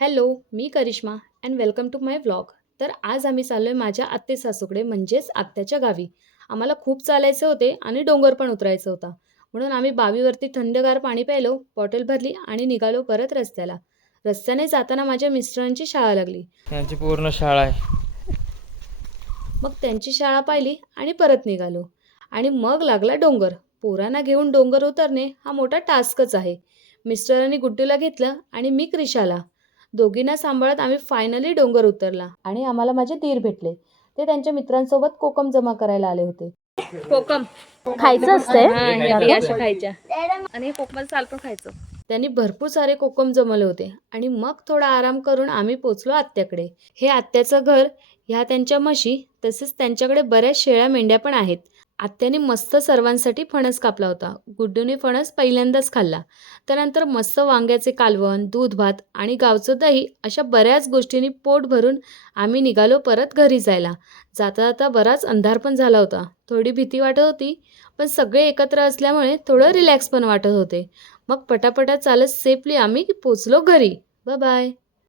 Hello, मी Karishma and welcome to my vlog. तर आज आम्ही चाललोय माझ्या आत्ते सासूकडे म्हणजेच आत्याच्या गावी. आम्हाला खूप चालायचे होते आणि डोंगर पण उतरायचा होता. म्हणून आम्ही बावीवरती थंडगार पाणी प्यायलो, बॉटल भरली आणि निघालो परत रस्त्याला. रस्त्याने जाताना माझ्या मिस्टरांची शाळा लागली. त्यांची पूर्ण शाळा आहे. मग त्यांची शाळा पाहिली आणि परत निघालो. आणि मग लागला डोंगर. पोरांना घेऊन डोंगर उतरणे हा मोठा टास्कच आहे. मिस्टरांनी गुड्डूला घेतलं आणि मी क्रिशाला. दोघींना सांभाळत आम्ही फायनली डोंगर उतरला आणि आम्हाला माझे दीर भेटले. ते त्यांच्या मित्रांसोबत कोकम जमा करायला आले होते. कोकम खायचं असते खायच्या आणि कोकमाचं साल पण खायचं. त्यांनी भरपूर सारे कोकम जमवले होते आणि मग थोडा आराम करून आम्ही पोचलो आत्याकडे. हे आत्याचं घर, ह्या त्यांच्या म्हशी, तसेच त्यांच्याकडे बऱ्याच शेळ्या मेंढ्या पण आहेत. आत्याने मस्त सर्वांसाठी फणस कापला होता. गुड्डूने फणस पहिल्यांदाच खाल्ला. त्यानंतर मस्त वांग्याचे कालवण, दूध भात आणि गावचं दही अशा बऱ्याच गोष्टींनी पोट भरून आम्ही निघालो परत घरी जायला. जाता जाता बराच अंधार पण झाला होता. थोडी भीती वाटत होती, पण सगळे एकत्र असल्यामुळे थोडं रिलॅक्स पण वाटत होते. मग पटापटा चालत सेफली आम्ही पोचलो घरी. Bye bye.